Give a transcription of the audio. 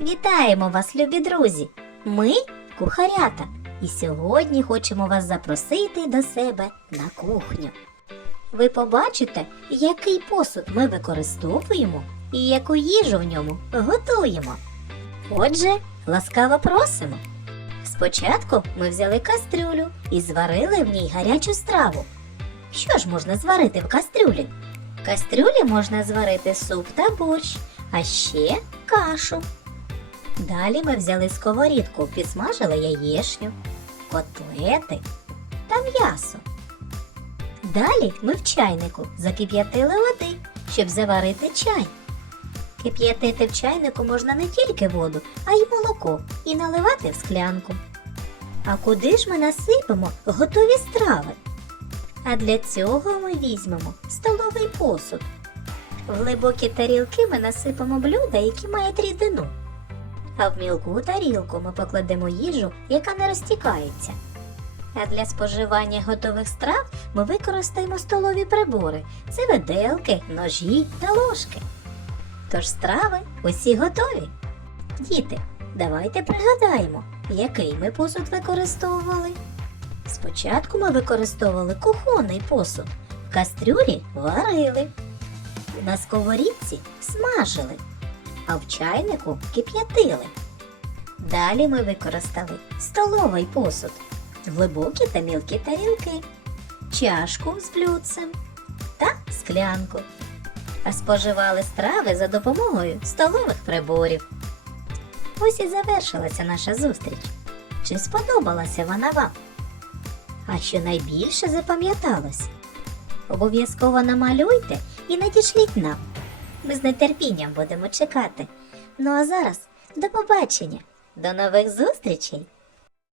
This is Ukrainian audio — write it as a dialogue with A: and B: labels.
A: Вітаємо вас, любі друзі! Ми кухарята, і сьогодні хочемо вас запросити до себе на кухню. Ви побачите, який посуд ми використовуємо і яку їжу в ньому готуємо. Отже, ласкаво просимо. Спочатку ми взяли кастрюлю і зварили в ній гарячу страву. Що ж можна зварити в кастрюлі? В кастрюлі можна зварити суп та борщ, а ще кашу. Далі ми взяли сковорідку, підсмажили яєшню, котлети та м'ясо. Далі ми в чайнику закип'ятили води, щоб заварити чай. Кип'ятити в чайнику можна не тільки воду, а й молоко і наливати в склянку. А куди ж ми насипемо готові страви? А для цього ми візьмемо столовий посуд. В глибокі тарілки ми насипемо блюда, які мають рідину. А в мілку тарілку ми покладемо їжу, яка не розтікається. А для споживання готових страв ми використаємо столові прибори це виделки, ножі та ложки. Тож страви усі готові. Діти, давайте пригадаємо, який ми посуд використовували. Спочатку ми використовували кухонний посуд, в кастрюлі варили, на сковорідці смажили, а в чайнику кип'ятили. Далі ми використали столовий посуд, глибокі та мілкі тарілки, чашку з блюдцем та склянку. А споживали страви за допомогою столових приборів. Ось і завершилася наша зустріч. Чи сподобалася вона вам? А що найбільше запам'яталось? Обов'язково намалюйте і надішліть нам. Ми з нетерпінням будемо чекати. Ну а зараз до побачення, до нових зустрічей!